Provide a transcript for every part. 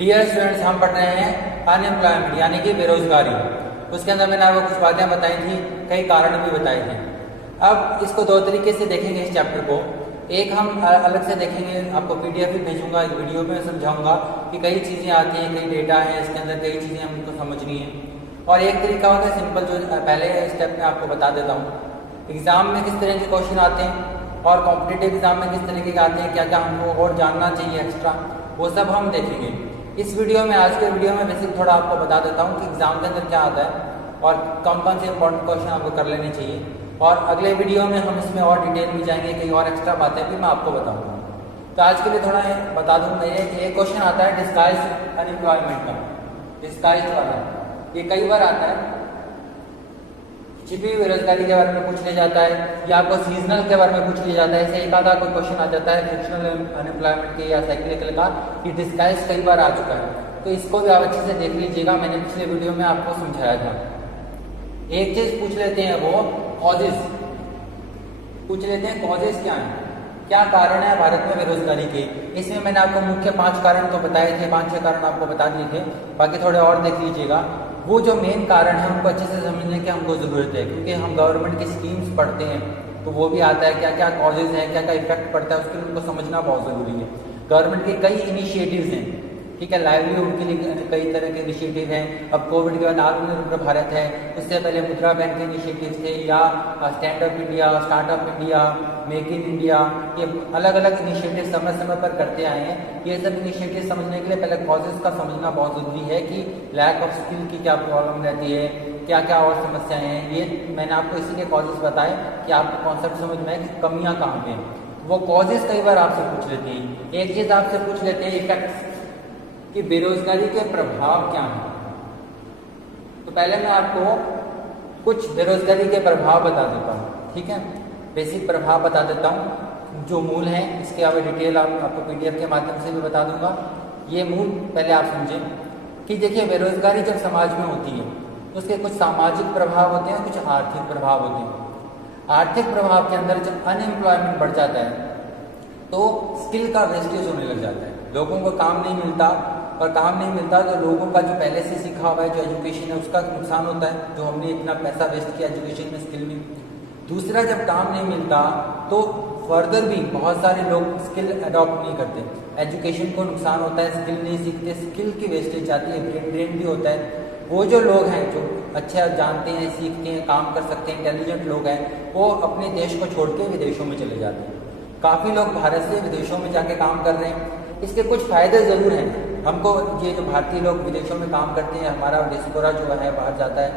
Dear students, हम पढ़ रहे हैं अनएम्प्लॉयमेंट यानी कि बेरोजगारी। उसके अंदर मैंने आपको कुछ बातें बताई थी, कई कारण भी बताए थे। अब इसको दो तरीके से देखेंगे इस चैप्टर को। एक हम अलग से देखेंगे, आपको पीडीएफ भी भेजूंगा, इस वीडियो में समझाऊंगा कि कई चीज़ें आती हैं, कई डेटा है इसके अंदर, कई चीज़ें हमको समझनी है। और एक तरीका होता है सिंपल, जो पहले स्टेप में आपको बता देता हूँ। एग्जाम में किस तरह के क्वेश्चन आते हैं और कॉम्पिटिटिव एग्जाम में किस तरीके के आते हैं, क्या क्या हमको और जानना चाहिए एक्स्ट्रा, वो सब हम देखेंगे इस वीडियो में। आज के वीडियो में बेसिक थोड़ा आपको बता देता हूँ कि एग्जाम के अंदर क्या आता है और कौन कौन से इंपॉर्टेंट क्वेश्चन आपको कर लेने चाहिए। और अगले वीडियो में हम इसमें और डिटेल में जाएंगे, कई और एक्स्ट्रा बातें भी मैं आपको बताऊंगा। तो आज के लिए थोड़ा बता दूँ मैं, एक क्वेश्चन आता है डिस्गाइज अनएम्प्लॉयमेंट का, डिस्गाइज वाला। ये कई बार आता है, छिपी हुई बेरोजगारी के बारे में पूछ लिया जाता है या आपको सीजनल के बारे में पूछ लिया जाता है। ऐसे एक आधा कोई क्वेश्चन आ जाता है फ्रिक्शनल अनएम्प्लॉयमेंट के या साइक्लिकल का, कि डिस्गाइज कई बार आ चुका है। तो इसको भी आप अच्छे से देख लीजिएगा, मैंने पिछले वीडियो में आपको समझाया था। एक चीज पूछ लेते हैं, वो कॉजेज पूछ लेते हैं। कॉजेज क्या है, क्या कारण है भारत में बेरोजगारी के। इसमें मैंने आपको मुख्य 5 कारण तो बताए थे, 5-6 कारण आपको बता दिए थे, बाकी थोड़े और देख लीजिएगा। वो जो मेन कारण है उनको अच्छे से समझने की हमको जरूरत है, क्योंकि हम गवर्नमेंट की स्कीम्स पढ़ते हैं तो वो भी आता है क्या क्या कॉजेज हैं, क्या क्या इफेक्ट पड़ता है, उसके लिए उनको समझना बहुत जरूरी है। गवर्नमेंट के कई इनिशिएटिव्स हैं, ठीक है, लाइवलीहुड के लिए कई तरह के इनिशिएटिव हैं। अब कोविड के बाद आत्मनिर्भर भारत है, उससे पहले मुद्रा बैंक के इनिशिएटिव थे, या stand up India, startup India, make in India, ये अलग अलग इनिशिएटिव समय समय पर करते आए हैं। ये सब इनिशिएटिव समझने के लिए पहले कॉजेज का समझना बहुत जरूरी है कि लैक ऑफ स्किल की क्या प्रॉब्लम रहती है, क्या क्या और समस्याएं हैं। ये मैंने आपको इसी के कॉजेज बताए कि आपको कॉन्सेप्ट समझ में आए कि कमियां कहाँ पे हैं। वो कॉजेज कई बार आपसे पूछ लेते हैं। एक चीज आपसे पूछ लेते हैं इफेक्ट्स, कि बेरोजगारी के प्रभाव क्या हैं। तो पहले मैं आपको कुछ बेरोजगारी के प्रभाव बता देता हूँ, ठीक है, बेसिक प्रभाव बता देता हूँ जो मूल हैं। इसके अलावा डिटेल आपको पीडीएफ के माध्यम से भी बता दूंगा। ये मूल पहले आप समझें कि देखिए, बेरोजगारी जब समाज में होती है तो उसके कुछ सामाजिक प्रभाव होते हैं, कुछ आर्थिक प्रभाव होते हैं। आर्थिक प्रभाव के अंदर जब अनएम्प्लॉयमेंट बढ़ जाता है तो स्किल का वेस्टेज होने लग जाता है, लोगों को काम नहीं मिलता, और काम नहीं मिलता तो लोगों का जो पहले से सीखा हुआ है, जो एजुकेशन है, उसका नुकसान होता है, जो हमने इतना पैसा वेस्ट किया एजुकेशन में, स्किल में। दूसरा, जब काम नहीं मिलता तो फर्दर भी बहुत सारे लोग स्किल अडॉप्ट नहीं करते, एजुकेशन को नुकसान होता है, स्किल नहीं सीखते, स्किल की वेस्टेज जाती है, ब्रेन ड्रेन भी होता है। वो जो लोग हैं जो अच्छा जानते हैं, सीखते हैं, काम कर सकते हैं, इंटेलिजेंट लोग हैं, वो अपने देश को छोड़ के विदेशों में चले जाते हैं। काफ़ी लोग भारत से विदेशों में जाके काम कर रहे हैं। इसके कुछ फायदे ज़रूर हैं हमको। ये जो भारतीय लोग विदेशों में काम करते हैं, हमारा डिस्पोरा जो है बाहर जाता है,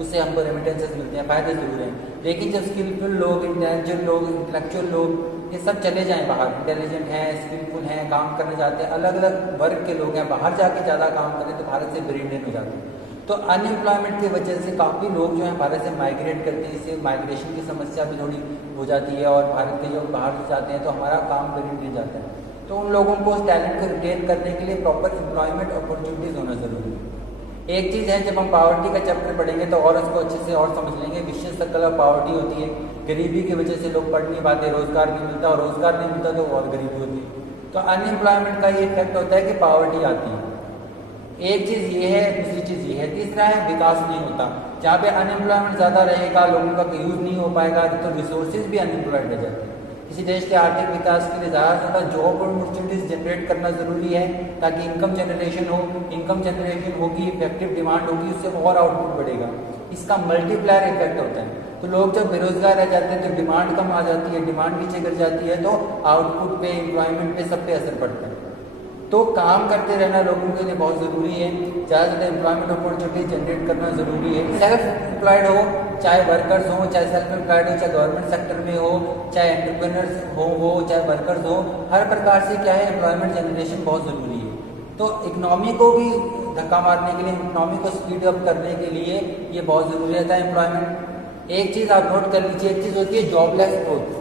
उससे हमको रेमिटेंसेस मिलते हैं, फायदे जरूर हैं। लेकिन जब स्किलफुल लोग, इंटेलेक्चुअल लोग, ये सब चले जाएं बाहर, इंटेलिजेंट हैं, स्किलफुल हैं, काम करने जाते हैं, अलग अलग वर्ग के लोग हैं, बाहर जाके ज़्यादा काम करें तो भारत से ब्रेन ड्रेन हो जाते हैं। तो अनएम्प्लॉयमेंट की वजह से काफ़ी लोग जो हैं भारत से माइग्रेट करते हैं, इससे माइग्रेशन की समस्या भी थोड़ी हो जाती है, और भारत के लोग बाहर जाते हैं तो हमारा काम ब्रेन ड्रेन जाता है। तो उन लोगों को उस टैलेंट को रिटेन करने के लिए प्रॉपर एम्प्लॉयमेंट अपॉर्चुनिटीज होना जरूरी है। एक चीज़ है, जब हम पॉवर्टी का चैप्टर पढ़ेंगे तो और उसको अच्छे से और समझ लेंगे। विशिष्ट सर्कल ऑफ पॉवर्टी होती है, गरीबी की वजह से लोग पढ़ नहीं पाते, रोजगार नहीं मिलता, और रोजगार नहीं मिलता तो और गरीबी होती है। तो अनएम्प्लॉयमेंट का ये इफेक्ट होता है कि पॉवर्टी आती है। एक चीज़ ये है, दूसरी चीज़ ये है, तीसरा है विकास नहीं होता। जहाँ पे अनएम्प्लॉयमेंट ज़्यादा रहेगा, लोगों का यूज नहीं हो पाएगा, तो रिसोर्सेज भी अनएम्प्लॉयड रह जाते हैं। किसी देश के आर्थिक विकास के लिए ज़्यादा से ज़्यादा जॉब अपॉर्चुनिटीज जनरेट करना ज़रूरी है, ताकि इनकम जनरेशन हो। इनकम जनरेशन होगी, इफेक्टिव डिमांड होगी, उससे और आउटपुट बढ़ेगा। इसका मल्टीप्लायर इफेक्ट होता है। तो लोग जब बेरोजगार रह जाते हैं तो डिमांड कम आ जाती है, डिमांड नीचे गिर जाती है, तो आउटपुट पे, एम्प्लॉयमेंट पे, सब पे असर पड़ता है। तो काम करते रहना लोगों के लिए बहुत ज़रूरी है। ज़्यादा से ज़्यादा एम्प्लॉयमेंट अपॉर्चुनिटी जनरेट करना ज़रूरी है। सेल्फ एम्प्लॉयड हो, चाहे वर्कर्स हो, चाहे सेल्फ एम्प्लॉयड हो, चाहे गवर्नमेंट सेक्टर में हो, चाहे एंटरप्रेन्योर्स हो, चाहे वर्कर्स हो, हर प्रकार से क्या है, एम्प्लॉयमेंट जनरेशन बहुत ज़रूरी है। तो इकोनॉमी को भी धक्का मारने के लिए, इकोनॉमी को स्पीड अप करने के लिए ये बहुत ज़रूरी रहता है एम्प्लॉयमेंट। एक चीज़ आप नोट कर लीजिए, एक चीज़ होती है जॉबलेस ग्रोथ।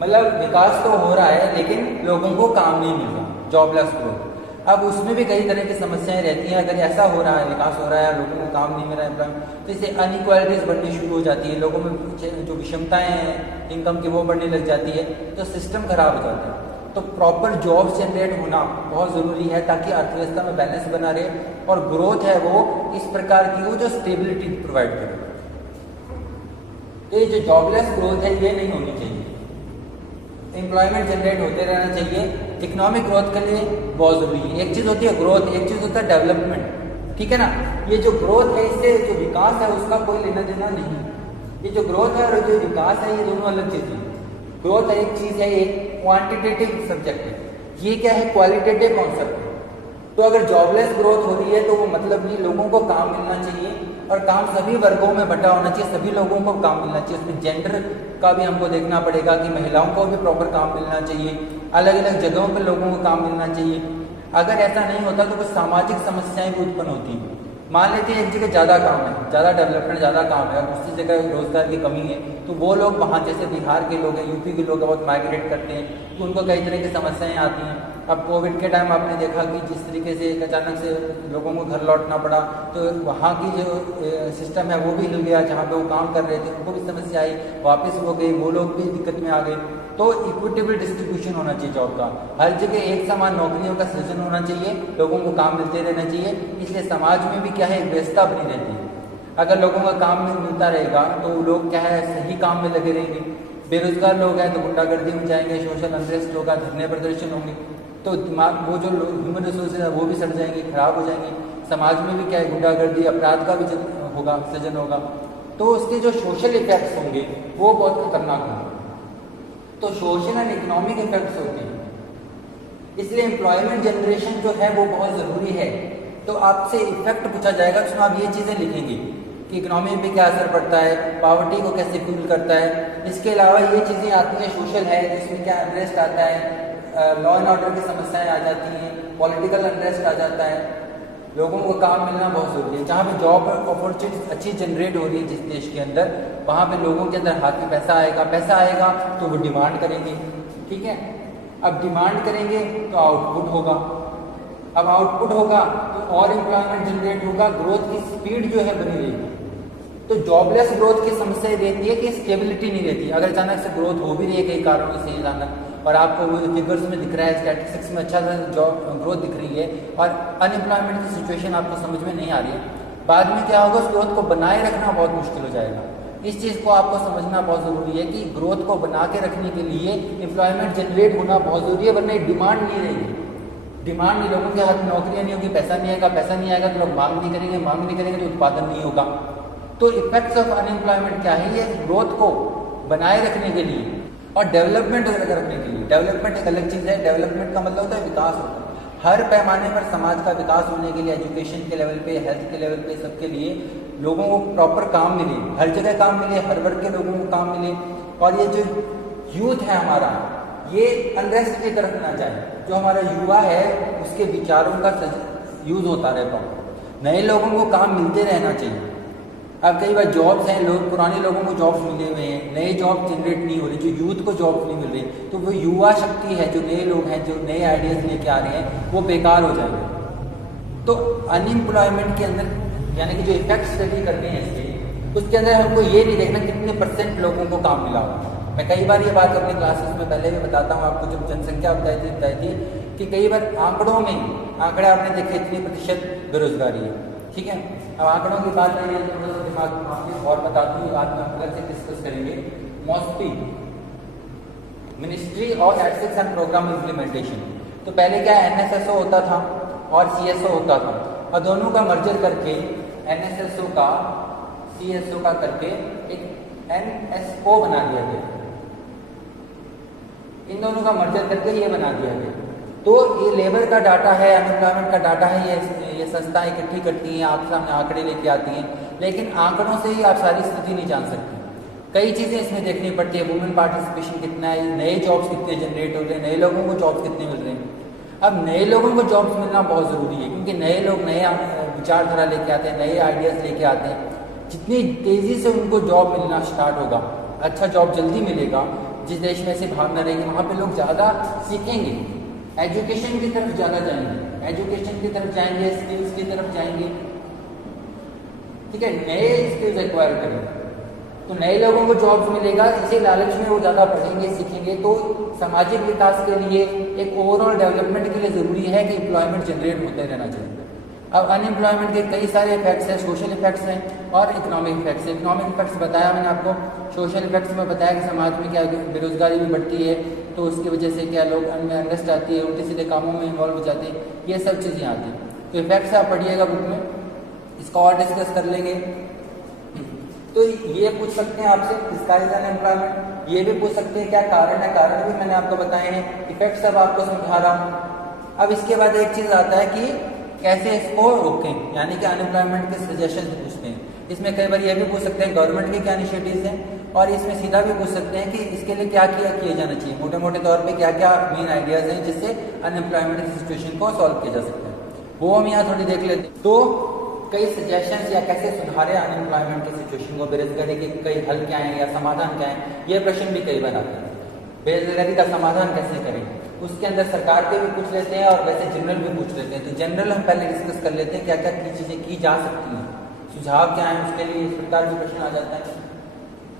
मतलब विकास तो हो रहा है लेकिन लोगों को काम नहीं मिल रहा, जॉबलेस ग्रोथ। अब उसमें भी कई तरह की समस्याएं रहती हैं। अगर ऐसा हो रहा है, विकास हो रहा है, लोगों को काम नहीं मिल रहा है, एम्प्लॉयमेंट, तो इससे अनइक्वालिटीज बढ़नी शुरू हो जाती है, लोगों में जो विषमताएं हैं इनकम की वो बढ़ने लग जाती है, तो सिस्टम खराब हो जाता है। तो प्रॉपर जॉब्स जनरेट होना बहुत ज़रूरी है ताकि अर्थव्यवस्था में बैलेंस बना रहे और ग्रोथ है वो इस प्रकार की हो जो स्टेबिलिटी प्रोवाइड करे। तो ये जो जॉबलेस ग्रोथ है ये नहीं होनी चाहिए, एम्प्लॉयमेंट जनरेट होते रहना चाहिए। इकोनॉमिक ग्रोथ के लिए बहुत ज़रूरी है। एक चीज़ होती है ग्रोथ, एक चीज़ होता है डेवलपमेंट, ठीक है ना। ये जो ग्रोथ है इससे जो विकास है उसका कोई लेना देना नहीं। ये जो ग्रोथ है और जो विकास है ये दोनों अलग चीज़ें हैं। ग्रोथ एक चीज़ है, एक क्वांटिटेटिव सब्जेक्ट है, ये क्या है क्वालिटेटिव कॉन्सेप्ट है। तो अगर जॉबलेस ग्रोथ हो रही है तो वो मतलब नहीं, लोगों को काम मिलना चाहिए और काम सभी वर्गों में बंटा होना चाहिए, सभी लोगों को काम मिलना चाहिए। उसमें जेंडर का भी हमको देखना पड़ेगा कि महिलाओं को भी प्रॉपर काम मिलना चाहिए, अलग अलग जगहों पर लोगों को काम मिलना चाहिए। अगर ऐसा नहीं होता तो कुछ सामाजिक समस्याएं भी उत्पन्न होती हैं। मान लेते हैं एक जगह ज़्यादा काम है, ज़्यादा डेवलपमेंट, ज़्यादा काम है और दूसरी जगह रोजगार की कमी है, तो वो लोग वहाँ, जैसे बिहार के लोग हैं, यूपी के लोग बहुत माइग्रेट करते हैं, तो उनको कई तरह की समस्याएं आती हैं। अब कोविड के टाइम आपने देखा कि जिस तरीके से अचानक से लोगों को घर लौटना पड़ा, तो वहाँ की जो सिस्टम है वो भी हिल गया, जहाँ पे वो काम कर रहे थे उनको भी समस्या आई, वापस हो गई, वो लोग भी दिक्कत में आ गए। तो इक्विटेबल डिस्ट्रीब्यूशन होना चाहिए जॉब का, हर जगह एक समान नौकरियों का सृजन होना चाहिए, लोगों को काम मिलते रहना चाहिए। इसलिए समाज में भी क्या है एक व्यवस्था बनी रहती है। अगर लोगों का काम मिलता रहेगा तो लोग क्या है सही काम में लगे रहेंगे। बेरोजगार लोग हैं तो गुंडागर्दी में जाएंगे, सोशल अनरेस्ट होगा, धरने प्रदर्शन होंगे, तो दिमाग वो जो ह्यूमन रिसोर्सेज है वो भी सड़ जाएंगे, खराब हो जाएंगे। समाज में भी क्या है गुंडागर्दी, अपराध का भी होगा, सृजन होगा, तो उसके जो सोशल इफेक्ट्स होंगे वो बहुत खतरनाक होंगे। तो सोशल एंड इकोनॉमिक इफेक्ट्स होते हैं, इसलिए एम्प्लॉयमेंट जनरेशन जो है वो बहुत ज़रूरी है। तो आपसे इफेक्ट पूछा जाएगा तो आप ये चीज़ें लिखेंगे कि इकोनॉमी पे क्या असर पड़ता है, पॉवर्टी को कैसे फ्यूल करता है। इसके अलावा ये चीज़ें आती हैं सोशल है, जिसमें क्या अनरेस्ट आता है, लॉ एंड ऑर्डर की समस्याएं आ जाती हैं, पॉलिटिकल अनरेस्ट आ जाता है, लोगों को काम मिलना बहुत ज़रूरी है। जहाँ पे जॉब अपॉर्चुनिटीज अच्छी जनरेट हो रही है जिस देश के अंदर, वहाँ पे लोगों के अंदर हाथ में पैसा आएगा तो वो डिमांड करेंगे, ठीक है। अब डिमांड करेंगे तो आउटपुट होगा, अब आउटपुट होगा तो और एम्प्लॉयमेंट जनरेट होगा, ग्रोथ की स्पीड जो है बनी रहेगी। तो जॉबलेस ग्रोथ की समस्या रहती है कि स्टेबिलिटी नहीं रहती। अगर अचानक से ग्रोथ हो भी रही है कई कारणों से अचानक, और आपको वो फिगर्स में दिख रहा है, स्टैटिस्टिक्स में अच्छा जॉब ग्रोथ दिख रही है और अनएम्प्लॉयमेंट की सिचुएशन आपको समझ में नहीं आ रही है, बाद में क्या होगा, उस ग्रोथ को बनाए रखना बहुत मुश्किल हो जाएगा। इस चीज़ को आपको समझना बहुत ज़रूरी है कि ग्रोथ को बना के रखने के लिए एम्प्लॉयमेंट जनरेट होना बहुत ज़रूरी है, वरना डिमांड नहीं रहेगी। डिमांड नहीं, लोगों के हाथ में नौकरियाँ नहीं होगी, पैसा नहीं आएगा तो लोग मांग नहीं करेंगे तो उत्पादन नहीं होगा। तो इफेक्ट्स ऑफ अनएम्प्लॉयमेंट क्या है, ये ग्रोथ को बनाए रखने के लिए और डेवलपमेंट रखने के लिए। डेवलपमेंट एक अलग चीज़ है, डेवलपमेंट का मतलब होता है विकास होता है। हर पैमाने पर समाज का विकास होने के लिए, एजुकेशन के लेवल पे, हेल्थ के लेवल पे, सबके लिए लोगों को प्रॉपर काम मिले, हर जगह काम मिले, हर वर्ग के लोगों को काम मिले। और ये जो यूथ है हमारा, ये अनरेस्ट की तरफ ना जाए। जो हमारा युवा है उसके विचारों का यूज होता रहता है, नए लोगों को काम मिलते रहना चाहिए। अब कई बार जॉब्स हैं, लोग पुराने लोगों को जॉब्स मिले हुए हैं, नए जॉब जनरेट नहीं हो रही, जो यूथ को जॉब्स नहीं मिल रही, तो वो युवा शक्ति है, जो नए लोग हैं, जो नए आइडियाज लेके आ रहे हैं, वो बेकार हो जाएंगे। तो अनएम्प्लॉयमेंट के अंदर यानी कि जो इफेक्ट स्टडी करते हैं इसके, उसके अंदर हमको ये नहीं देखना कितने % लोगों को काम मिला हुआ। मैं कई बार ये बात अपनी क्लासेस में पहले भी बताता हूँ आपको, जब जनसंख्या बताई थी कि कई बार आंकड़ों में आंकड़े आपने देखे इतनी % बेरोजगारी है, ठीक है। अब आंकड़ों की बात नहीं है, थोड़ा सा दिमाग और बताती हूँ, बाद में हम अलग से डिस्कस करेंगे। MoSPI, ministry of ethics and programme implementation, तो पहले क्या NSSO होता था और CSO होता था, और दोनों का मर्जर करके NSSO का CSO का करके एक NSO बना दिया गया। इन दोनों का मर्जर करके ये बना दिया गया। तो ये लेबर का डाटा है, अनएम्प्लॉयमेंट का डाटा है, ये संस्थाएं इकट्ठी करती हैं, आप सामने आंकड़े लेके आती हैं, लेकिन आंकड़ों से ही आप सारी स्थिति नहीं जान सकते। कई चीज़ें इसमें देखनी पड़ती है, वुमेन पार्टिसिपेशन कितना है, नए जॉब्स कितने जनरेट हो रहे हैं, नए लोगों को जॉब्स कितने मिल रहे हैं। अब नए लोगों को जॉब्स मिलना बहुत ज़रूरी है, क्योंकि नए लोग नए विचारधारा लेके आते हैं, नए आइडियाज़ लेके आते हैं। जितनी तेज़ी से उनको जॉब मिलना स्टार्ट होगा, अच्छा जॉब जल्दी मिलेगा, जिस देश में ऐसी भावना रहेगी वहाँ पे लोग ज़्यादा सीखेंगे एजुकेशन की तरफ ज़्यादा जाएंगे, एजुकेशन की तरफ जाएंगे, स्किल्स की तरफ जाएंगे, ठीक है, नए स्किल्स एक्वायर करेंगे तो नए लोगों को जॉब्स मिलेगा, इसी लालच में वो ज़्यादा पढ़ेंगे सीखेंगे। तो सामाजिक विकास के लिए, एक ओवरऑल डेवलपमेंट के लिए ज़रूरी है कि एम्प्लॉयमेंट जनरेट होते रहना चाहिए। अब अनएम्प्लॉयमेंट के कई सारे इफेक्ट्स हैं, सोशल इफेक्ट्स हैं और इकोनॉमिक इफेक्ट्स हैं। इकोनॉमिक इफेक्ट्स बताया मैंने आपको, सोशल इफेक्ट्स में बताया कि समाज में क्या बेरोजगारी भी बढ़ती है, तो उसकी वजह से क्या लोग अनरेस्ट आती है, उल्टे सीधे कामों में इन्वॉल्व हो जाते हैं, ये सब चीज़ें आती हैं। तो इफेक्ट्स आप पढ़िएगा बुक में, इसका और डिस्कस कर लेंगे। तो ये पूछ सकते हैं आपसे किसका इज अनएम्प्लॉयमेंट, ये भी पूछ सकते हैं क्या कारण है, कारण भी मैंने आपको बताए हैं, इफेक्ट्स अब आपको समझा रहा हूँ। अब इसके बाद एक चीज़ आता है कि कैसे इसको रोकें, यानी कि अनएम्प्लॉयमेंट के सजेशन पूछते हैं। इसमें कई बार ये भी पूछ सकते हैं गवर्नमेंट के क्या इनिशिएटिव्स हैं, और इसमें सीधा भी पूछ सकते हैं कि इसके लिए क्या किया जाना चाहिए, मोटे मोटे तौर पे क्या क्या मेन आइडियाज़ हैं जिससे अनएम्प्लॉयमेंट की सिचुएशन को सॉल्व किया जा सकता है, वो हम यहाँ थोड़ी देख लेते हैं। तो कई सजेशंस या कैसे सुधारे अनएम्प्लॉयमेंट की सिचुएशन को, बेरोजगारी के कई हल क्या हैं या समाधान क्या हैं, ये प्रश्न भी कई बार आते हैं। बेरोजगारी का समाधान कैसे करें, उसके अंदर सरकार के भी पूछ लेते हैं और वैसे जनरल भी पूछ लेते हैं। तो जनरल हम पहले डिस्कस कर लेते हैं क्या क्या की चीज़ें की जा सकती हैं, सुझाव क्या है उसके लिए, इस प्रकार भी प्रश्न आ जाता है।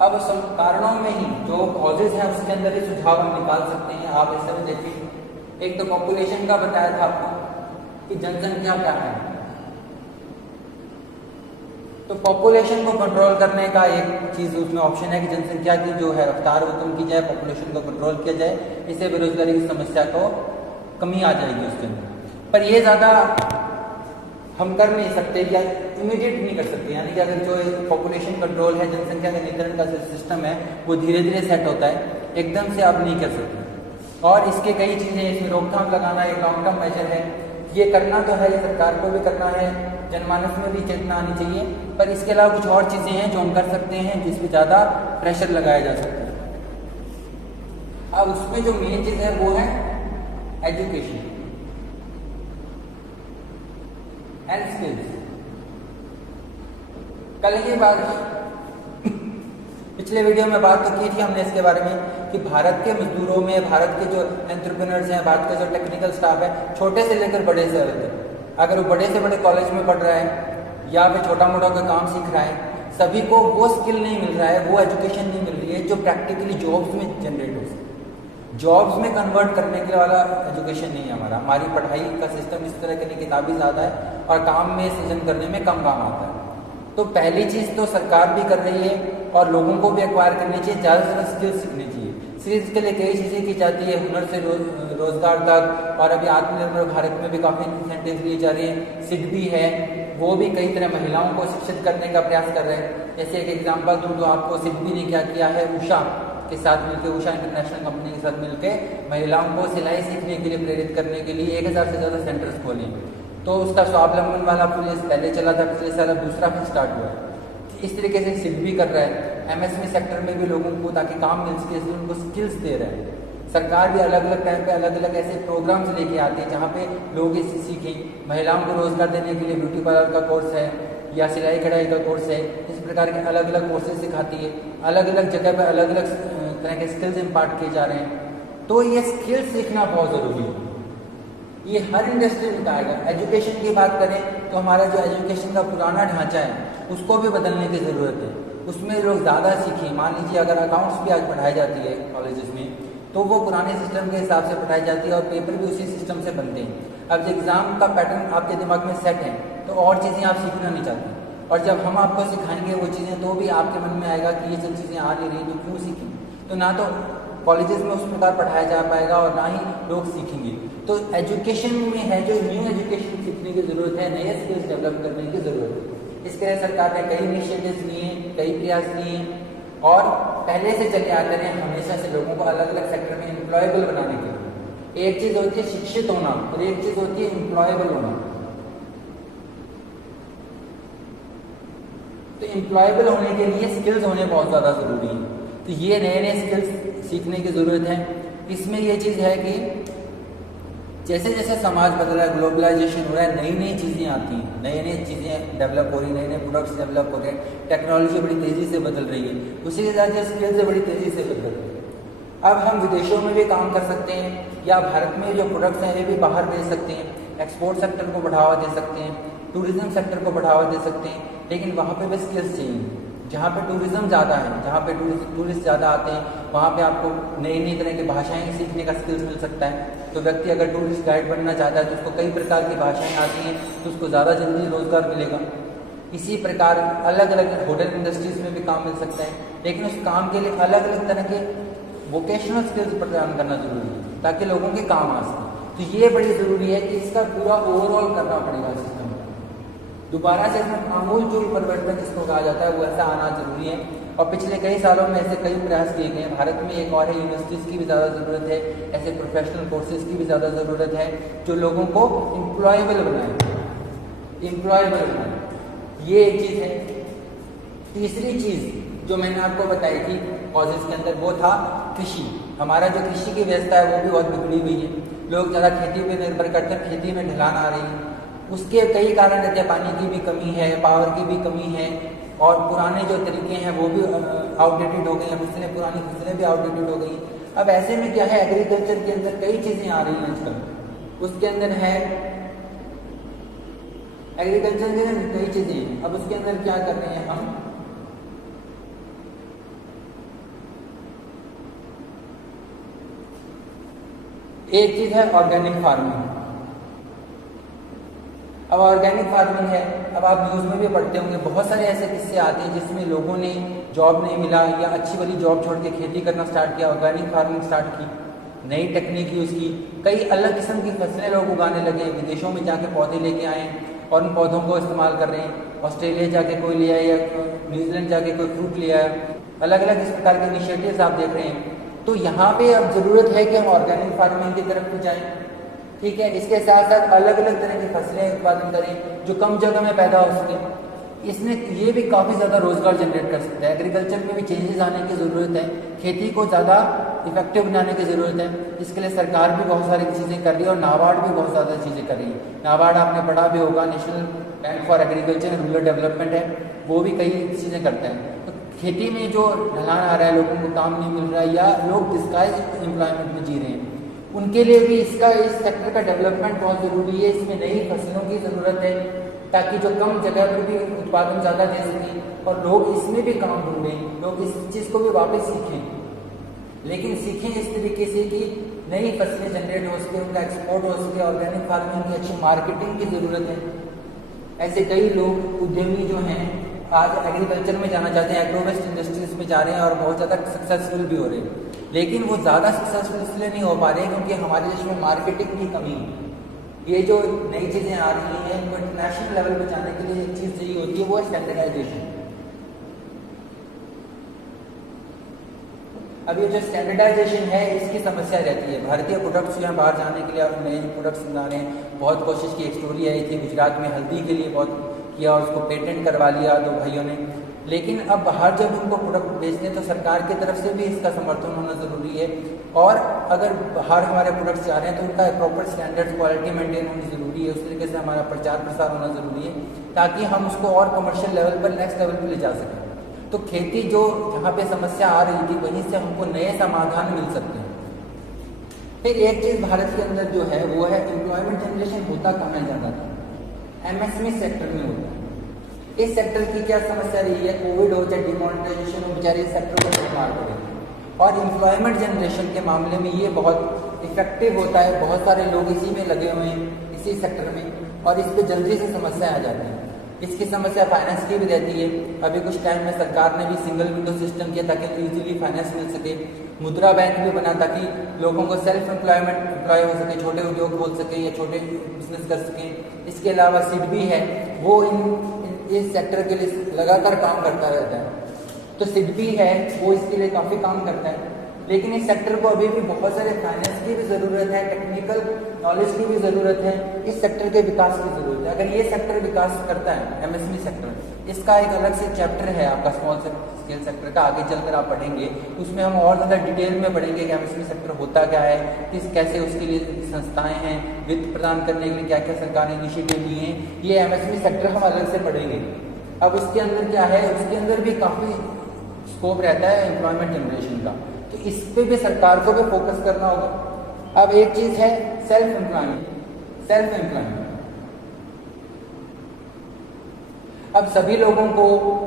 अब सब कारणों में ही जो कॉजेज हैं उसके अंदर ही सुझाव हम निकाल सकते हैं। आप इस समय देखिए, एक तो पॉपुलेशन का बताया था आपको कि जनसंख्या क्या है, तो पॉपुलेशन को कंट्रोल करने का एक चीज़ उसमें ऑप्शन है कि जनसंख्या की जो है रफ्तार वो कम की जाए, पॉपुलेशन को कंट्रोल किया जाए, इससे बेरोजगारी की समस्या को कमी आ जाएगी उसके अंदर। पर ये ज़्यादा हम कर नहीं सकते या इमीडिएट नहीं कर सकते, यानी कि अगर जो पॉपुलेशन कंट्रोल है, जनसंख्या के नियंत्रण का जो सिस्टम है वो धीरे धीरे सेट होता है, एकदम से आप नहीं कर सकते। और इसके कई चीज़ें, इसमें रोकथाम लगाना एक लॉन्ग टर्म मेजर है, ये करना तो है, ये सरकार को भी करना है, जनमानस में भी चेतना आनी चाहिए, पर इसके अलावा कुछ और चीज़ें हैं जो हम कर सकते हैं जिस पे ज़्यादा प्रेशर लगाया जा सकता है। अब उसमें जो मेन चीज़ है वो है एजुकेशन एंड स्किल्स। कल ही बात पिछले वीडियो में बात तो की थी हमने इसके बारे में कि भारत के मजदूरों में, भारत के जो एंटरप्रेन्योर्स हैं, भारत का जो टेक्निकल स्टाफ है, छोटे से लेकर बड़े से अगर वो बड़े से बड़े कॉलेज में पढ़ रहा है या फिर छोटा मोटा कोई काम सीख रहा है, सभी को वो स्किल नहीं मिल रहा है, वो एजुकेशन नहीं मिल रही है जो प्रैक्टिकली जॉब्स में जनरेट हो सके। जॉब्स में कन्वर्ट करने के वाला एजुकेशन नहीं है हमारी पढ़ाई का सिस्टम इस तरह के लिए किताबी ज़्यादा है और काम में सृजन करने में कम काम आता है। तो पहली चीज़ तो सरकार भी कर रही है और लोगों को भी एक्वायर करनी चाहिए, ज़्यादा से ज़्यादा स्किल्स सीखनी चाहिए। स्किल्स के लिए कई चीज़ें की जाती है, हुनर से रोजगार तक, और अभी आत्मनिर्भर भारत में भी काफ़ी इंसेंटिव लिए जा रहे हैं। सिडबी है, वो भी कई तरह महिलाओं को शिक्षित करने का प्रयास कर रहे हैं। जैसे एक एग्जाम्पल दूँ तो आपको, सिडबी ने क्या किया है, उषा के साथ मिलकर, उषा इंटरनेशनल कंपनी के साथ मिलकर महिलाओं को सिलाई सीखने के लिए प्रेरित करने के लिए 1000 से ज़्यादा सेंटर्स खोले। तो उसका स्वावलंबन वाला प्रोजेक्ट पहले चला था, पिछले साल, दूसरा फिर स्टार्ट हुआ है। इस तरीके से सिडबी कर रहा है। एमएसएमई सेक्टर में भी लोगों को ताकि काम मिल सके इसलिए उनको स्किल्स दे रहा है। सरकार भी अलग अलग टाइम पे अलग अलग ऐसे प्रोग्राम्स लेके आती है जहाँ पे लोग इसे सीखें। महिलाओं को रोजगार देने के लिए ब्यूटी पार्लर का कोर्स है या सिलाई कढ़ाई का कोर्स है, इस प्रकार के अलग अलग कोर्सेज सिखाती है। अलग अलग जगह पर अलग अलग तरह के स्किल्स इम्पार्ट किए जा रहे हैं। तो ये स्किल्स सीखना बहुत ज़रूरी है, ये हर इंडस्ट्री में आएगा। एजुकेशन की बात करें तो हमारा जो एजुकेशन का पुराना ढांचा है उसको भी बदलने की ज़रूरत है। उसमें लोग ज़्यादा सीखें। मान लीजिए अगर अकाउंट्स भी आज पढ़ाई जाती है कॉलेजेस में, तो वो पुराने सिस्टम के हिसाब से पढ़ाई जाती है और पेपर भी उसी सिस्टम से बनते हैं। अब जब एग्ज़ाम का पैटर्न आपके दिमाग में सेट है तो और चीज़ें आप सीखना नहीं चाहते, और जब हम आपको सिखाएंगे वो चीज़ें तो भी आपके मन में आएगा कि ये सब चीज़ें आ नहीं रही तो क्यों सीखें। तो ना तो कॉलेजेस में उस प्रकार पढ़ाया जा पाएगा और ना ही लोग सीखेंगे। तो एजुकेशन में है जो न्यू एजुकेशन सीखने की ज़रूरत है, नए स्किल्स डेवलप करने की ज़रूरत है। इसके लिए सरकार ने कई इनिशिएटिव्स लिए हैं, कई प्रयास किए हैं और पहले से चले आते हैं हमेशा से लोगों को अलग अलग सेक्टर में एम्प्लॉयबल बनाने के लिए। एक चीज़ होती है शिक्षित होना और एक चीज़ होती है एम्प्लॉयबल होना। तो एम्प्लॉयबल होने के लिए स्किल्स होने बहुत ज़्यादा ज़रूरी है। तो ये नए नए स्किल्स सीखने की ज़रूरत है। इसमें यह चीज़ है कि जैसे जैसे समाज बदल रहा है, ग्लोबलाइजेशन हो रहा है, नई नई चीज़ें आती हैं, नई नई चीज़ें डेवलप हो रही, नए नए प्रोडक्ट्स डेवलप हो रहे हैं, टेक्नोलॉजी बड़ी तेज़ी से बदल रही है, उसी के साथ जो स्किल्स बड़ी तेज़ी से बदल रही है। अब हम विदेशों में भी काम कर सकते हैं या भारत में जो प्रोडक्ट्स हैं ये भी बाहर भेज सकते हैं, एक्सपोर्ट सेक्टर को बढ़ावा दे सकते हैं, टूरिज्म सेक्टर को बढ़ावा दे सकते हैं, लेकिन वहाँ पे भी स्किल्स चाहिए। जहाँ पे टूरिज्म ज़्यादा है, जहाँ पे टूरिस्ट ज़्यादा आते हैं, वहाँ पे आपको नई नई तरह की भाषाएं सीखने का स्किल्स मिल सकता है। तो व्यक्ति अगर टूरिस्ट गाइड बनना चाहता है तो उसको कई प्रकार की भाषाएं आती हैं, तो उसको ज़्यादा जल्दी रोज़गार मिलेगा। इसी प्रकार अलग अलग होटल इंडस्ट्रीज़ में भी काम मिल सकता है, लेकिन उस काम के लिए अलग अलग तरह के वोकेशनल स्किल्स प्रदान करना जरूरी है ताकि लोगों के काम आ सके। तो ये बड़ी ज़रूरी है कि इसका पूरा ओवरऑल करना पड़ेगा सिस्टम। दोबारा से इसमें आमूलचूल परिवर्तन जिसको कहा जाता है वो ऐसा आना जरूरी है। और पिछले कई सालों में ऐसे कई प्रयास किए गए हैं। भारत में एक और है, यूनिवर्सिटीज़ की भी ज़्यादा ज़रूरत है, ऐसे प्रोफेशनल कोर्सेज की भी ज़्यादा ज़रूरत है जो लोगों को एम्प्लॉयबल बनाए, ये एक चीज़ है। तीसरी चीज़ जो मैंने आपको बताई थी कॉजेज के अंदर वो था कृषि। हमारा जो कृषि की व्यवस्था है वो भी बहुत बिगड़ी हुई है। लोग ज़्यादा खेती पर निर्भर करते हैं, खेती में ढलान आ रही है। उसके कई कारण रहते हैं, पानी की भी कमी है, पावर की भी कमी है, और पुराने जो तरीके हैं वो भी आउटडेटेड हो गए हैं, पुरानी फसलें भी आउटडेटेड हो गई। अब ऐसे में क्या है, एग्रीकल्चर के अंदर कई चीज़ें आ रही हैं आजकल। उसके अंदर है एग्रीकल्चर के अंदर कई चीज़ें। अब उसके अंदर क्या कर रहे हैं हम, एक चीज़ है ऑर्गेनिक फार्मिंग। अब ऑर्गेनिक फार्मिंग है, अब आप न्यूज़ में भी पढ़ते होंगे, बहुत सारे ऐसे किस्से आते हैं जिसमें लोगों ने जॉब नहीं मिला या अच्छी वाली जॉब छोड़ के खेती करना स्टार्ट किया, ऑर्गेनिक फार्मिंग स्टार्ट की, नई टेक्निक यूज़ की, कई अलग किस्म की फसलें लोग उगाने लगे, विदेशों में जाके पौधे लेके आए और उन पौधों को इस्तेमाल कर रहे हैं। ऑस्ट्रेलिया जाके कोई ले आया या न्यूजीलैंड जाके कोई फ्रूट ले आया, अलग अलग इस प्रकार के इनिशिएटिव्स आप देख रहे हैं। तो यहाँ पे अब ज़रूरत है कि हम ऑर्गेनिक फार्मिंग की तरफ भी जाएँ, ठीक है। इसके साथ साथ अलग अलग तरह की फसलें उत्पादन करें जो कम जगह में पैदा हो सके। इसने ये भी काफ़ी ज़्यादा रोजगार जनरेट कर सकता है। एग्रीकल्चर में भी चेंजेस आने की ज़रूरत है, खेती को ज़्यादा इफेक्टिव बनाने की ज़रूरत है। इसके लिए सरकार भी बहुत सारी चीज़ें कर रही है और नाबार्ड भी बहुत ज़्यादा चीज़ें कर रही है। नाबार्ड आपने पढ़ा भी होगा, national bank for agriculture and rural development है, वो भी कई चीज़ें करता है। तो खेती में जो ढलान आ रहा है, लोगों को काम नहीं मिल रहा है या लोग डिस्गाइज एम्प्लॉयमेंट में जी रहे हैं, उनके लिए भी इस सेक्टर का डेवलपमेंट बहुत ज़रूरी है। इसमें नई फसलों की ज़रूरत है ताकि जो कम जगह पर भी उत्पादन ज़्यादा दे सकें और लोग इसमें भी काम ढूंढें, लोग इस चीज़ को भी वापस सीखें, लेकिन सीखें इस तरीके से कि नई फसलें जनरेट हो सके, उनका एक्सपोर्ट हो सके। ऑर्गेनिक फार्मिंग की अच्छी मार्केटिंग की ज़रूरत है। ऐसे कई लोग उद्यमी जो हैं आज एग्रीकल्चर में जाना चाहते हैं, एग्रोवेस्ट इंडस्ट्रीज में जा रहे हैं और बहुत ज़्यादा सक्सेसफुल भी हो रहे हैं, लेकिन वो ज़्यादा सक्सेसफुल इसलिए नहीं हो पा रहे क्योंकि हमारे देश में मार्केटिंग की कमी है। ये जो नई चीज़ें आ रही हैं वो इंटरनेशनल लेवल पर जाने के लिए एक चीज़ चाहिए होती है, वो है स्टैंडर्डाइजेशन। अब ये जो स्टैंडर्डाइजेशन है इसकी समस्या रहती है। भारतीय प्रोडक्ट्स जो हैं बाहर जाने के लिए और नए प्रोडक्ट्स बना रहे हैं, बहुत कोशिश की। एक स्टोरी आई थी गुजरात में, हल्दी के लिए बहुत किया और उसको पेटेंट करवा लिया दो भाइयों ने, लेकिन अब बाहर जब उनको प्रोडक्ट बेचते हैं तो सरकार की तरफ से भी इसका समर्थन होना ज़रूरी है। और अगर बाहर हमारे प्रोडक्ट्स जा रहे हैं तो उनका प्रॉपर स्टैंडर्ड क्वालिटी मेंटेन होनी ज़रूरी है। उस तरीके से हमारा प्रचार प्रसार होना ज़रूरी है ताकि हम उसको और कमर्शियल लेवल पर, नेक्स्ट लेवल पर ले जा सकें। तो खेती जो जहाँ पे समस्या आ रही थी वहीं से हमको नए समाधान मिल सकते हैं। फिर एक चीज़ भारत के अंदर जो है वो है एम्प्लॉयमेंट जनरेशन होता कहाँ है ज़्यादा, एमएसएमई सेक्टर में होता है। इस सेक्टर की क्या समस्या रही है, कोविड हो चाहे डिमोनेटाइजेशन हो, बेचारे इस सेक्टर को बीमार पड़े। और एम्प्लॉयमेंट जनरेशन के मामले में ये बहुत इफेक्टिव होता है, बहुत सारे लोग इसी में लगे हुए हैं, इसी सेक्टर में, और इस पर जल्दी से समस्या आ जाती है। इसकी समस्या फाइनेंस की भी रहती है। अभी कुछ टाइम में सरकार ने भी सिंगल विंडो सिस्टम किया ताकि ईजिली फाइनेंस मिल सके। मुद्रा बैंक भी बना ताकि लोगों को सेल्फ एम्प्लॉय हो सके, छोटे उद्योग खोल सके या छोटे बिजनेस कर सकें। इसके अलावा सिडबी है, वो इस सेक्टर के लिए लगातार काम करता रहता है। तो सिडबी है वो इसके लिए काफ़ी काम करता है, लेकिन इस सेक्टर को अभी भी बहुत सारे फाइनेंस की भी ज़रूरत है, टेक्निकल नॉलेज की भी ज़रूरत है, इस सेक्टर के विकास की ज़रूरत है। अगर ये सेक्टर विकास करता है, एमएसएमई सेक्टर, इसका एक अलग से चैप्टर है आपका स्मॉल स्केल सेक्टर का, आगे चलकर आप पढ़ेंगे, उसमें हम और ज़्यादा डिटेल में पढ़ेंगे कि एमएसएमई सेक्टर होता क्या है, कैसे उसके लिए संस्थाएँ हैं, वित्त प्रदान करने के लिए क्या क्या सरकार ने इनिशिएटिव लिए हैं, ये एमएसएमई सेक्टर हम अलग से पढ़ेंगे। अब उसके अंदर क्या है, उसके अंदर भी काफ़ी स्कोप रहता है एम्प्लॉयमेंट जनरेशन का। तो इस पे भी सरकार को भी फोकस करना होगा। अब एक चीज है सेल्फ एम्प्लॉयमेंट। अब सभी लोगों को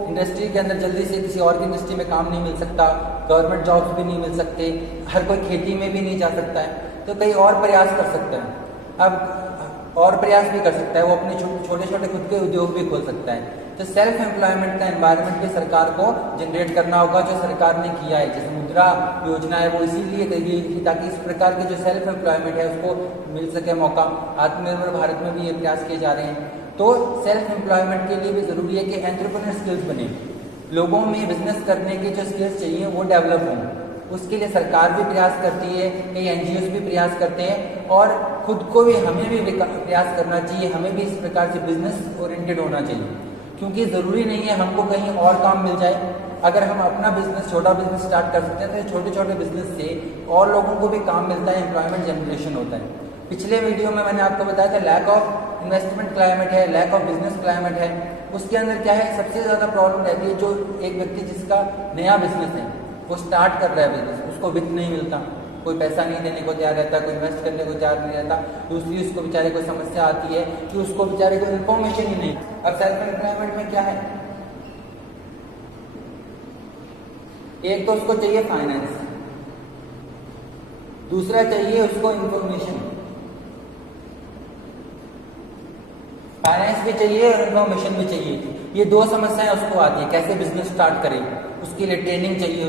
इंडस्ट्री के अंदर जल्दी से किसी और की इंडस्ट्री में काम नहीं मिल सकता, गवर्नमेंट जॉब्स भी नहीं मिल सकते, हर कोई खेती में भी नहीं जा सकता है, तो कई और प्रयास कर सकता है। अब और प्रयास भी कर सकता है, वो अपने छोटे छोटे खुद के उद्योग भी खोल सकता है। तो सेल्फ एम्प्लॉयमेंट का एनवायरनमेंट भी सरकार को जनरेट करना होगा, जो सरकार ने किया है। जैसे मुद्रा योजना है, वो इसीलिए कही है ताकि इस प्रकार के जो सेल्फ एम्प्लॉयमेंट है उसको मिल सके मौका। आत्मनिर्भर भारत में भी ये प्रयास किए जा रहे हैं। तो सेल्फ एम्प्लॉयमेंट के लिए भी जरूरी है कि एंटरप्रेन्योर स्किल्स बने, लोगों में बिजनेस करने के जो स्किल्स चाहिए वो डेवलप हों। उसके लिए सरकार भी प्रयास करती है, कई एनजीओ भी प्रयास करते हैं, और खुद को भी हमें भी प्रयास करना चाहिए। हमें भी इस प्रकार से बिजनेस ओरिएंटेड होना चाहिए, क्योंकि ज़रूरी नहीं है हमको कहीं और काम मिल जाए। अगर हम अपना बिजनेस, छोटा बिजनेस स्टार्ट कर सकते हैं तो छोटे छोटे बिजनेस से और लोगों को भी काम मिलता है, एम्प्लॉयमेंट जनरेशन होता है। पिछले वीडियो में मैंने आपको बताया था लैक ऑफ इन्वेस्टमेंट क्लाइमेट है, लैक ऑफ बिजनेस क्लाइमेट है। उसके अंदर क्या है, सबसे ज़्यादा प्रॉब्लम रहती है जो एक व्यक्ति जिसका नया बिजनेस है, वो स्टार्ट कर रहा है बिजनेस, उसको वित्त नहीं मिलता, कोई पैसा नहीं देने को तैयार रहता, कोई इन्वेस्ट करने को तैयार नहीं रहता। दूसरी उसको बेचारे को समस्या आती है कि उसको बेचारे को इन्फॉर्मेशन ही नहीं। अब सेल्फ एम्प्लॉयमेंट में क्या है, एक तो उसको चाहिए फाइनेंस, दूसरा चाहिए उसको इंफॉर्मेशन। फाइनेंस भी चाहिए और इन्फॉर्मेशन भी चाहिए। ये दो समस्याएं उसको आती है, कैसे बिजनेस स्टार्ट करें, उसके लिए ट्रेनिंग चाहिए,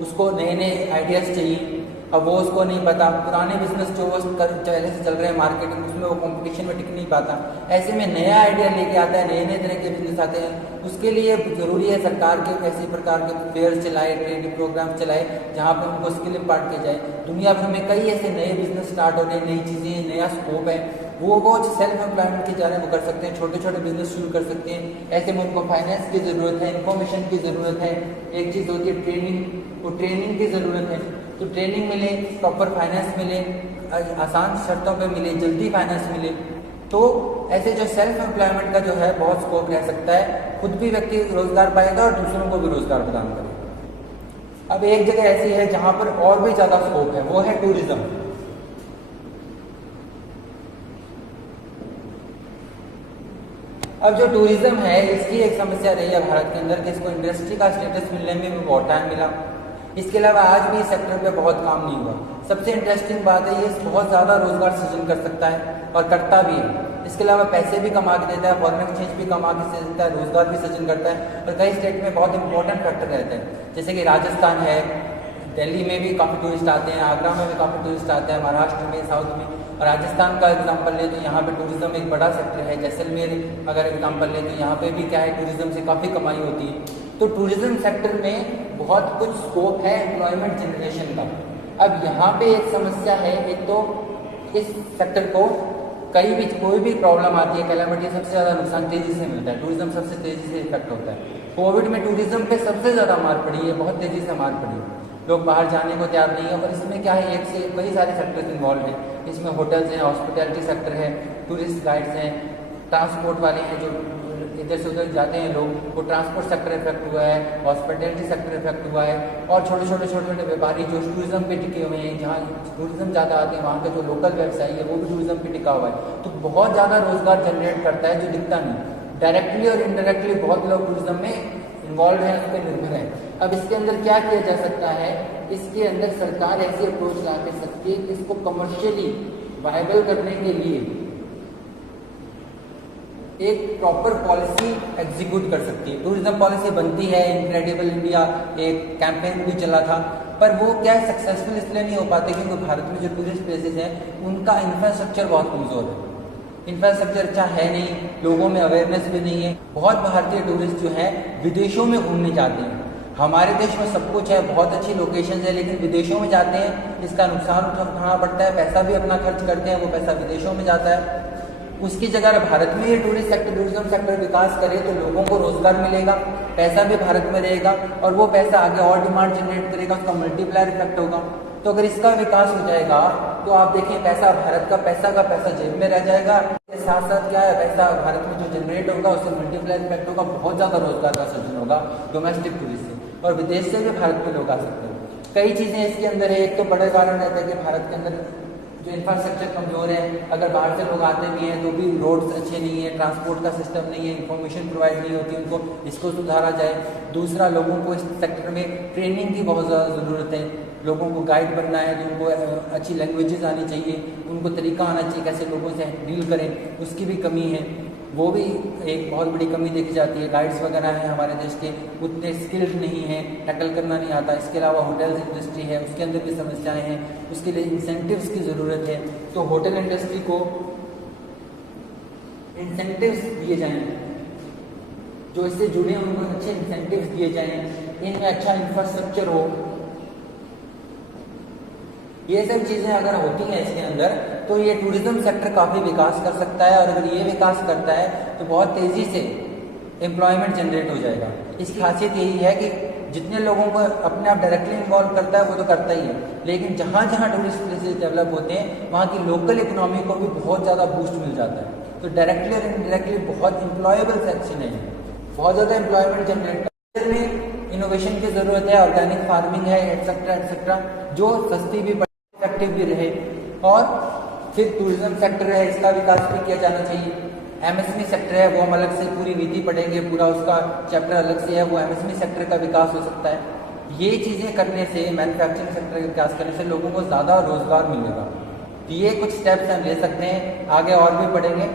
उसको नए नए आइडियाज चाहिए। अब वो उसको नहीं पता, पुराने बिजनेस जो वो पहले से चल रहे हैं मार्केटिंग, उसमें वो कंपटीशन में टिक नहीं पाता। ऐसे में नया आइडिया लेके आता है, नए नए तरह के बिजनेस आते हैं। उसके लिए जरूरी है सरकार के ऐसे प्रकार के फेयर चलाए, ट्रेनिंग प्रोग्राम चलाए, जहाँ पर उनको स्किल इम्पार्ट किया जाए। दुनिया भर में कई ऐसे नए बिजनेस स्टार्ट हो रहे हैं, नई चीज़ें, नया स्कोप है। वो सेल्फ एम्प्लॉयमेंट के जाने वो कर सकते हैं, छोटे छोटे बिजनेस शुरू कर सकते हैं। ऐसे में उनको फाइनेंस की ज़रूरत है, इन्फॉर्मेशन की ज़रूरत है। एक चीज़ होती है ट्रेनिंग, वो ट्रेनिंग की ज़रूरत है। तो ट्रेनिंग मिले, प्रॉपर फाइनेंस मिले, आसान शर्तों पे मिले, जल्दी फाइनेंस मिले, तो ऐसे जो सेल्फ एम्प्लॉयमेंट का जो है बहुत स्कोप रह सकता है। खुद भी व्यक्ति रोजगार पाएगा और दूसरों को भी रोजगार प्रदान करेगा। अब एक जगह ऐसी है जहाँ पर और भी ज़्यादा स्कोप है, वो है टूरिज्म। अब जो टूरिज्म है, इसकी एक समस्या रही है भारत के अंदर कि इसको इंडस्ट्री का स्टेटस मिलने में भी बहुत टाइम मिला। इसके अलावा आज भी इस सेक्टर पे बहुत काम नहीं हुआ। सबसे इंटरेस्टिंग बात है, ये बहुत ज़्यादा रोजगार सृजन कर सकता है और करता भी है। इसके अलावा पैसे भी कमा के देता है, फॉरेन एक्सचेंज भी कमा के देता है, रोजगार भी सृजन करता है। और कई स्टेट में बहुत इंपॉर्टेंट फैक्टर रहते हैं, जैसे कि राजस्थान है, दिल्ली में भी काफ़ी टूरिस्ट आते हैं, आगरा में भी काफ़ी टूरिस्ट आते हैं, महाराष्ट्र में, साउथ में। और राजस्थान का एग्जांपल लें तो यहाँ पे टूरिज्म एक बड़ा सेक्टर है। जैसलमेर अगर एग्जांपल लें तो यहाँ पे भी क्या है, टूरिज्म से काफ़ी कमाई होती है। तो टूरिज्म सेक्टर में बहुत कुछ स्कोप है एम्प्लॉयमेंट जनरेशन का। अब यहाँ पे एक समस्या है, एक तो इस सेक्टर को कोई भी प्रॉब्लम आती है, कैलामिटी, सबसे ज़्यादा नुकसान तेज़ी से मिलता है। टूरिज्म सबसे तेज़ी से इफेक्ट होता है। कोविड में टूरिज्म पे सबसे ज़्यादा मार पड़ी है, बहुत तेज़ी से मार पड़ी है। लोग बाहर जाने को तैयार नहीं है। और इसमें क्या है, एक से एक कई सारे सेक्टर्स इन्वॉल्व हैं। इसमें होटल्स हैं, हॉस्पिटैलिटी सेक्टर है, टूरिस्ट गाइड्स हैं, ट्रांसपोर्ट वाले हैं, जो इधर से उधर जाते हैं लोग, वो ट्रांसपोर्ट सेक्टर इफेक्ट हुआ है, हॉस्पिटैलिटी सेक्टर इफेक्ट हुआ है। और छोटे छोटे व्यापारी जो टूरिज्म पे टिके हुए हैं, जहाँ टूरिज्म ज़्यादा आते हैं वहाँ का जो लोकल व्यवसायी है वो भी टूरिज्म पे टिका हुआ है। तो बहुत ज़्यादा रोजगार जनरेट करता है, जो दिखता नहीं। डायरेक्टली और इनडायरेक्टली बहुत लोग टूरिज्म में इन्वॉल्व है, उस पर निर्भर है। अब इसके अंदर क्या किया जा सकता है, इसके अंदर सरकार ऐसी अप्रोच ला के सकती है कि इसको कमर्शियली वायबल करने के लिए एक प्रॉपर पॉलिसी एग्जीक्यूट कर सकती है। टूरिज्म पॉलिसी बनती है, इनक्रेडिबल इंडिया एक कैंपेन भी चला था, पर वो क्या सक्सेसफुल इसलिए नहीं हो पाते क्योंकि भारत में जो टूरिस्ट प्लेसेस हैं उनका इंफ्रास्ट्रक्चर बहुत कमजोर है। इंफ्रास्ट्रक्चर अच्छा है नहीं, लोगों में अवेयरनेस भी नहीं है। बहुत भारतीय टूरिस्ट जो है विदेशों में घूमने जाते हैं। हमारे देश में सब कुछ है, बहुत अच्छी लोकेशन है, लेकिन विदेशों में जाते हैं, इसका नुकसान उठाना पड़ता है, पैसा भी अपना खर्च करते हैं, वो पैसा विदेशों में जाता है। उसकी जगह भारत में ये टूरिज्म सेक्टर विकास करे तो लोगों को रोजगार मिलेगा, पैसा भी भारत में रहेगा और वो पैसा आगे और डिमांड जनरेट करेगा, उसका मल्टीप्लायर इफेक्ट होगा। तो अगर इसका विकास हो जाएगा तो आप देखें पैसा भारत का पैसा जेब में रह जाएगा। इसके साथ साथ क्या है, पैसा भारत में जो जनरेट होगा उससे मल्टीप्लायर इफेक्ट होगा, बहुत ज़्यादा रोजगार का सृजन होगा डोमेस्टिक टूरिस्ट से, और विदेश से भी भारत में लोग आ सकते हैं। कई चीज़ें इसके अंदर है। एक तो बड़ा कारण रहता है कि भारत के अंदर जो इंफ्रास्ट्रक्चर कमज़ोर है, अगर बाहर से लोग आते भी हैं तो भी रोड्स अच्छे नहीं है, ट्रांसपोर्ट का सिस्टम नहीं है, इंफॉर्मेशन प्रोवाइड नहीं होती उनको, इसको सुधारा जाए। दूसरा, लोगों को इस सेक्टर में ट्रेनिंग की बहुत ज़्यादा ज़रूरत है। लोगों को गाइड बनना है तो उनको अच्छी लैंग्वेजेस आनी चाहिए, उनको तरीका आना चाहिए कैसे लोगों से डील करें, उसकी भी कमी है। वो भी एक बहुत बड़ी कमी देखी जाती है। गाइड्स वगैरह हैं हमारे देश के, उतने स्किल्ड नहीं हैं, टैकल करना नहीं आता। इसके अलावा होटल्स इंडस्ट्री है, उसके अंदर भी समस्याएं हैं, उसके लिए इंसेंटिव्स की ज़रूरत है। तो होटल इंडस्ट्री को इंसेंटिव्स दिए जाएं, जो इससे जुड़े हैं उनको अच्छे इंसेंटिव्स दिए जाएं, इनमें अच्छा इंफ्रास्ट्रक्चर हो। ये सब चीज़ें अगर होती हैं इसके अंदर तो ये टूरिज्म सेक्टर काफ़ी विकास कर सकता है, और अगर ये विकास करता है तो बहुत तेज़ी से एम्प्लॉयमेंट जनरेट हो जाएगा। इसकी खासियत यही है कि जितने लोगों को अपने आप डायरेक्टली इन्वॉल्व करता है वो तो करता ही है, लेकिन जहाँ जहाँ टूरिस्ट प्लेसेस डेवलप होते हैं वहाँ की लोकल इकोनॉमी को भी बहुत ज़्यादा बूस्ट मिल जाता है। तो डायरेक्टली और इनडायरेक्टली बहुत एम्प्लॉयबल सेक्शन है, बहुत ज़्यादा एम्प्लॉयमेंट जनरेट करने में इनोवेशन की ज़रूरत है। ऑर्गेनिक फार्मिंग है, एटसेट्रा एटसेट्रा, जो सस्ती भी इफेक्टिव भी रहे। और फिर टूरिज्म सेक्टर है, इसका विकास भी किया जाना चाहिए। एमएसएमई सेक्टर है, वो हम अलग से पूरी नीति पढ़ेंगे, पूरा उसका चैप्टर अलग से है, वो एमएसएमई सेक्टर का विकास हो सकता है। ये चीज़ें करने से, मैन्युफैक्चरिंग सेक्टर का विकास करने से लोगों को ज़्यादा रोजगार मिलेगा। तो ये कुछ स्टेप्स हम ले सकते हैं, आगे और भी पढ़ेंगे।